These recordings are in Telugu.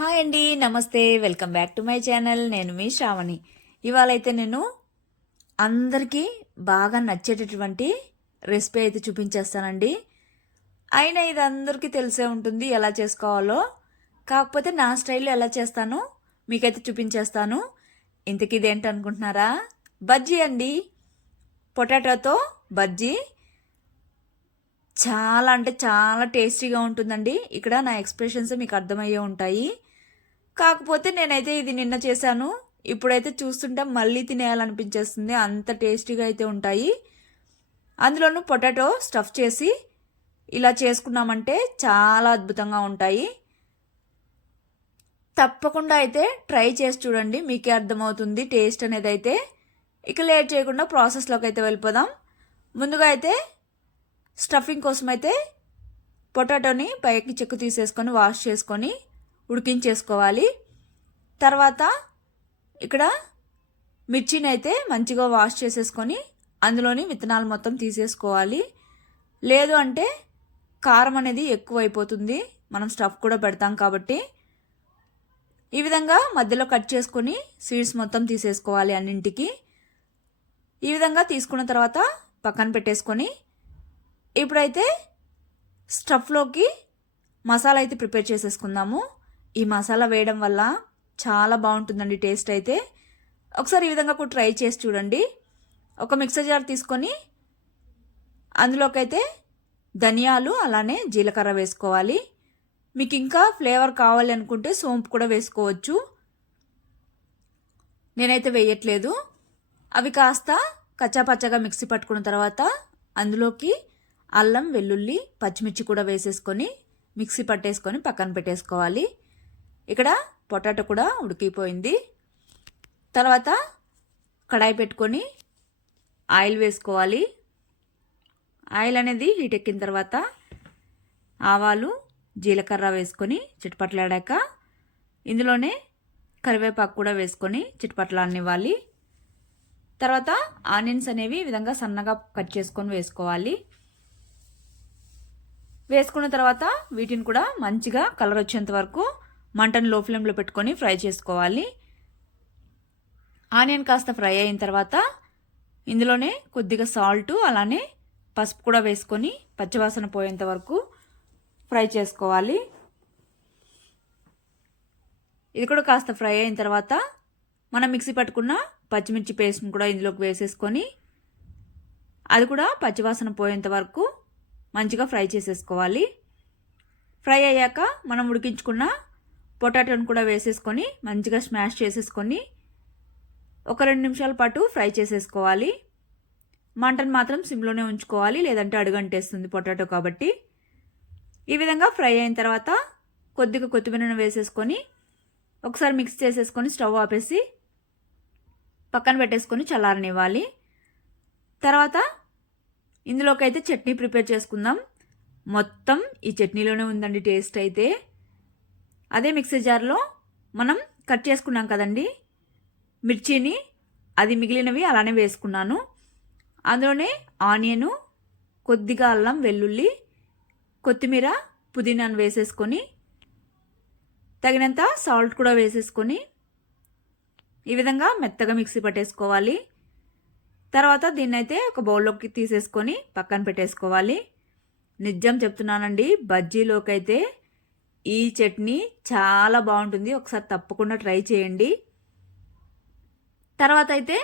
హాయ్ అండి నమస్తే welcome back to my channel. నేను మీ శ్రావణి. ఇవాళ అయితే నేను అందరికీ బాగా నచ్చేటటువంటి రెసిపీ అయితే చూపించేస్తానండి. అయినా ఇది అందరికీ తెలిసే ఉంటుంది ఎలా చేసుకోవాలో. కాకపోతే నా స్టైల్లో ఎలా చేస్తాను మీకైతే చూపించేస్తాను. ఇంతకీ ఇదేంటి అనుకుంటున్నారా? బజ్జీ అండి. పొటాటోతో బజ్జీ. చాలా అంటే చాలా టేస్టీగా ఉంటుందండి. ఇక్కడ నా ఎక్స్ప్రెషన్స్ మీకు అర్థమయ్యే ఉంటాయి. కాకపోతే నేనైతే ఇది నిన్న చేశాను. ఇప్పుడైతే చూస్తుంటే మళ్ళీ తినేయాలనిపించేస్తుంది. అంత టేస్టీగా అయితే ఉంటాయి. అందులోనూ పొటాటో స్టఫ్ చేసి ఇలా చేసుకున్నామంటే చాలా అద్భుతంగా ఉంటాయి. తప్పకుండా అయితే ట్రై చేసి చూడండి. మీకే అర్థమవుతుంది టేస్ట్ అనేది అయితే. ఇక లేట్ చేయకుండా ప్రాసెస్లోకి అయితే వెళ్ళిపోదాం. ముందుగా అయితే స్టఫింగ్ కోసం అయితే పొటాటోని పైకి చెక్కు తీసేసుకొని వాష్ చేసుకొని ఉడికించేసుకోవాలి. తర్వాత ఇక్కడ మిర్చిని అయితే మంచిగా వాష్ చేసేసుకొని అందులోని విత్తనాలు మొత్తం తీసేసుకోవాలి. లేదు అంటే కారం అనేది ఎక్కువ అయిపోతుంది మనం స్టఫ్ కూడా పెడతాం కాబట్టి. ఈ విధంగా మధ్యలో కట్ చేసుకొని సీడ్స్ మొత్తం తీసేసుకోవాలి అన్నింటికి. ఈ విధంగా తీసుకున్న తర్వాత పక్కన పెట్టేసుకొని ఇప్పుడైతే స్టఫ్లోకి మసాలా అయితే ప్రిపేర్ చేసేసుకుందాము. ఈ మసాలా వేయడం వల్ల చాలా బాగుంటుందండి టేస్ట్ అయితే. ఒకసారి ఈ విధంగా కూడా ట్రై చేసి చూడండి. ఒక మిక్సర్ జార్ తీసుకొని అందులోకైతే ధనియాలు అలానే జీలకర్ర వేసుకోవాలి. మీకు ఇంకా ఫ్లేవర్ కావాలి అనుకుంటే సోంపు కూడా వేసుకోవచ్చు. నేనైతే వేయట్లేదు. అవి కాస్త కచ్చాపచ్చగా మిక్సీ పట్టుకున్న తర్వాత అందులోకి అల్లం వెల్లుల్లి పచ్చిమిర్చి కూడా వేసేసుకొని మిక్సీ పట్టేసుకొని పక్కన పెట్టేసుకోవాలి. ఇక్కడ పొటాటో కూడా ఉడికిపోయింది. తర్వాత కడాయి పెట్టుకొని ఆయిల్ వేసుకోవాలి. ఆయిల్ అనేది హీట్ ఎక్కిన తర్వాత ఆవాలు జీలకర్ర వేసుకొని చిట్పట్లాడాక ఇందులోనే కరివేపాకు కూడా వేసుకొని చిట్పట్లాడనివ్వాలి. తర్వాత ఆనియన్స్ అనేవి ఈ విధంగా సన్నగా కట్ చేసుకొని వేసుకోవాలి. వేసుకున్న తర్వాత వీటిని కూడా మంచిగా కలర్ వచ్చేంత వరకు మంటను లో ఫ్లేమ్లో పెట్టుకొని ఫ్రై చేసుకోవాలి. ఆనియన్ కాస్త ఫ్రై అయిన తర్వాత ఇందులోనే కొద్దిగా సాల్ట్ అలానే పసుపు కూడా వేసుకొని పచ్చివాసన పోయేంత వరకు ఫ్రై చేసుకోవాలి. ఇది కూడా కాస్త ఫ్రై అయిన తర్వాత మనం మిక్సీ పట్టుకున్న పచ్చిమిర్చి పేస్ట్ని కూడా ఇందులోకి వేసేసుకొని అది కూడా పచ్చివాసన పోయేంత వరకు మంచిగా ఫ్రై చేసేసుకోవాలి. ఫ్రై అయ్యాక మనం ఉడికించుకున్న పొటాటోని కూడా వేసేసుకొని మంచిగా స్మాష్ చేసేసుకొని ఒక రెండు నిమిషాల పాటు ఫ్రై చేసేసుకోవాలి. మంటను మాత్రం సిమ్లోనే ఉంచుకోవాలి లేదంటే అడుగంటేస్తుంది పొటాటో కాబట్టి. ఈ విధంగా ఫ్రై అయిన తర్వాత కొద్దిగా కొత్తిమీరను వేసేసుకొని ఒకసారి మిక్స్ చేసేసుకొని స్టవ్ ఆపేసి పక్కన పెట్టేసుకొని చల్లారనివ్వాలి. తర్వాత ఇందులోకి అయితే చట్నీ ప్రిపేర్ చేసుకుందాం. మొత్తం ఈ చట్నీలోనే ఉందండి టేస్ట్ అయితే. అదే మిక్సీ జార్లో మనం కట్ చేసుకున్నాం కదండి. మిర్చిని అది మిగిలినవి అలానే వేసుకున్నాను. అందులోనే ఆనియను కొద్దిగా అల్లం వెల్లుల్లి కొత్తిమీర పుదీనాను వేసేసుకొని తగినంత సాల్ట్ కూడా వేసేసుకొని ఈ విధంగా మెత్తగా మిక్సీ పట్టేసుకోవాలి. తర్వాత దీన్నైతే ఒక బౌల్లోకి తీసేసుకొని పక్కన పెట్టేసుకోవాలి. నిజం చెప్తున్నానండి బజ్జీలోకి అయితే ఈ చట్నీ చాలా బాగుంటుంది. ఒకసారి తప్పకుండా ట్రై చేయండి. తర్వాత అయితే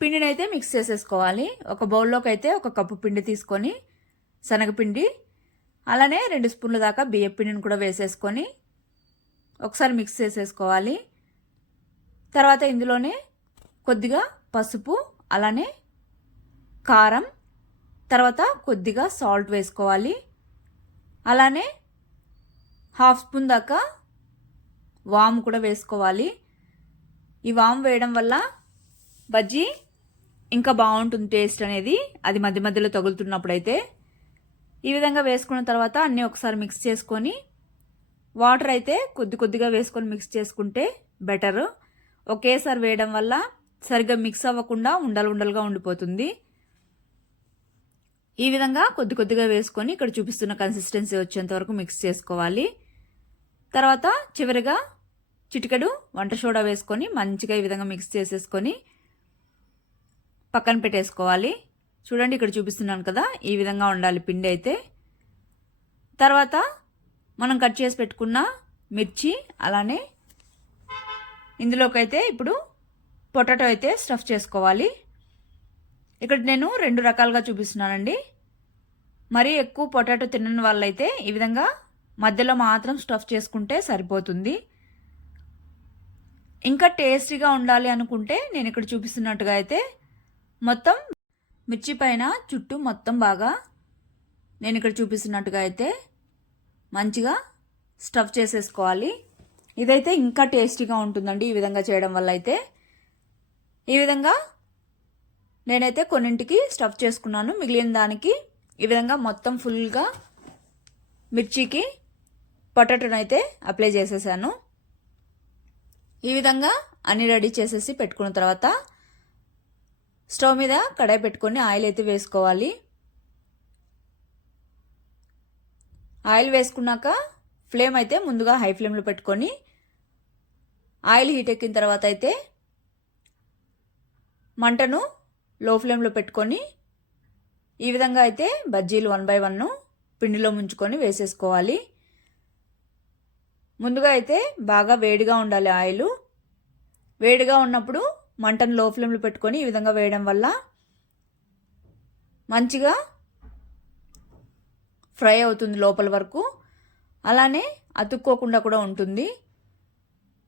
పిండిని అయితే మిక్స్ చేసేసుకోవాలి. ఒక బౌల్లోకి అయితే ఒక కప్పు పిండి తీసుకొని శనగపిండి అలానే రెండు స్పూన్ల దాకా బియ్య పిండిని కూడా వేసేసుకొని ఒకసారి మిక్స్ చేసేసుకోవాలి. తర్వాత ఇందులోనే కొద్దిగా పసుపు అలానే కారం తర్వాత కొద్దిగా సాల్ట్ వేసుకోవాలి. అలానే హాఫ్ స్పూన్ దాకా వాము కూడా వేసుకోవాలి. ఈ వాము వేయడం వల్ల బజ్జీ ఇంకా బాగుంటుంది టేస్ట్ అనేది. అది మధ్య మధ్యలో తగులుతున్నప్పుడు అయితే ఈ విధంగా వేసుకున్న తర్వాత అన్నీ ఒకసారి మిక్స్ చేసుకొని వాటర్ అయితే కొద్ది కొద్దిగా వేసుకొని మిక్స్ చేసుకుంటే బెటర్ ఒకేసారి వేయడం వల్ల సరిగ్గా మిక్స్ అవ్వకుండా ఉండలు ఉండలుగా ఉండిపోతుంది. ఈ విధంగా కొద్ది కొద్దిగా వేసుకొని ఇక్కడ చూపిస్తున్న కన్సిస్టెన్సీ వచ్చేంత వరకు మిక్స్ చేసుకోవాలి. తర్వాత చివరిగా చిటికెడు వంట సోడా వేసుకొని మంచిగా ఈ విధంగా మిక్స్ చేసేసుకొని పక్కన పెట్టేసుకోవాలి. చూడండి ఇక్కడ చూపిస్తున్నాను కదా ఈ విధంగా ఉండాలి పిండి అయితే. తర్వాత మనం కట్ చేసి పెట్టుకున్న మిర్చి అలానే ఇందులోకైతే ఇప్పుడు పొటాటో అయితే స్టఫ్ చేసుకోవాలి. ఇక్కడ నేను రెండు రకాలుగా చూపిస్తున్నానండి. మరీ ఎక్కువ పొటాటో తినని వాళ్ళైతే ఈ విధంగా మధ్యలో మాత్రం స్టఫ్ చేసుకుంటే సరిపోతుంది. ఇంకా టేస్టీగా ఉండాలి అనుకుంటే నేను ఇక్కడ చూపిస్తున్నట్టుగా అయితే మొత్తం మిర్చి పైన చుట్టూ మొత్తం బాగా నేను ఇక్కడ చూపిస్తున్నట్టుగా అయితే మంచిగా స్టఫ్ చేసేసుకోవాలి. ఇదైతే ఇంకా టేస్టీగా ఉంటుందండి ఈ విధంగా చేయడం వల్ల అయితే. ఈ విధంగా నేనైతే కొన్నింటికి స్టఫ్ చేసుకున్నాను. మిగిలిన దానికి ఈ విధంగా మొత్తం ఫుల్గా మిర్చికి పొటాటోను అయితే అప్లై చేసేసాను. ఈ విధంగా అన్ని రెడీ చేసేసి పెట్టుకున్న తర్వాత స్టవ్ మీద కడాయి పెట్టుకొని ఆయిల్ అయితే వేసుకోవాలి. ఆయిల్ వేసుకున్నాక ఫ్లేమ్ అయితే ముందుగా హై ఫ్లేమ్లో పెట్టుకొని ఆయిల్ హీట్ ఎక్కిన తర్వాత అయితే మంటను లో ఫ్లేమ్లో పెట్టుకొని ఈ విధంగా అయితే బజ్జీలు వన్ బై వన్ పిండిలో ముంచుకొని వేసేసుకోవాలి. ముందుగా అయితే బాగా వేడిగా ఉండాలి ఆయిల్. వేడిగా ఉన్నప్పుడు మంటను లో ఫ్లేమ్లో పెట్టుకొని ఈ విధంగా వేయడం వల్ల మంచిగా ఫ్రై అవుతుంది లోపల వరకు. అలానే అతుక్కోకుండా కూడా ఉంటుంది.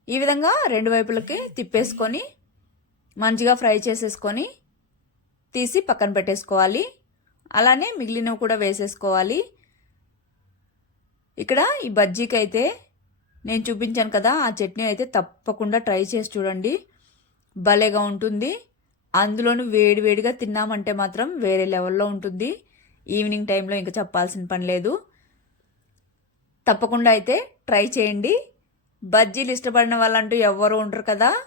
ఈ విధంగా రెండు వైపులకి తిప్పేసుకొని మంచిగా ఫ్రై చేసేసుకొని తీసి పక్కన పెట్టేసుకోవాలి. అలానే మిగిలినవి కూడా వేసేసుకోవాలి. ఇక్కడ ఈ బజ్జీకి అయితే నేను చూపించాను కదా ఆ చట్నీ అయితే తప్పకుండా ట్రై చేసి చూడండి. భలేగా ఉంటుంది. అందులోనూ వేడివేడిగా తిన్నామంటే మాత్రం వేరే లెవెల్లో ఉంటుంది. ఈవినింగ్ టైంలో ఇంకా చెప్పాల్సిన పని లేదు. తప్పకుండా అయితే ట్రై చేయండి. బజ్జీలు ఇష్టపడిన వాళ్ళంటూ ఎవ్వరు ఉండరు కదా.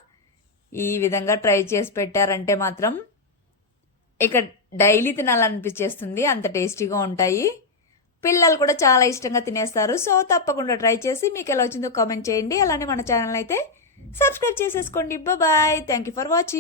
ఈ విధంగా ట్రై చేసి పెట్టారంటే మాత్రం ఇక డైలీ తినాలనిపించేస్తుంది. అంత టేస్టీగా ఉంటాయి. పిల్లలు కూడా చాలా ఇష్టంగా తినేస్తారు. సో తప్పకుండా ట్రై చేసి మీకు ఎలా వచ్చిందో కామెంట్ చేయండి. అలానే మన ఛానల్ అయితే సబ్స్క్రైబ్ చేసేసుకోండి. Bye thank you for watching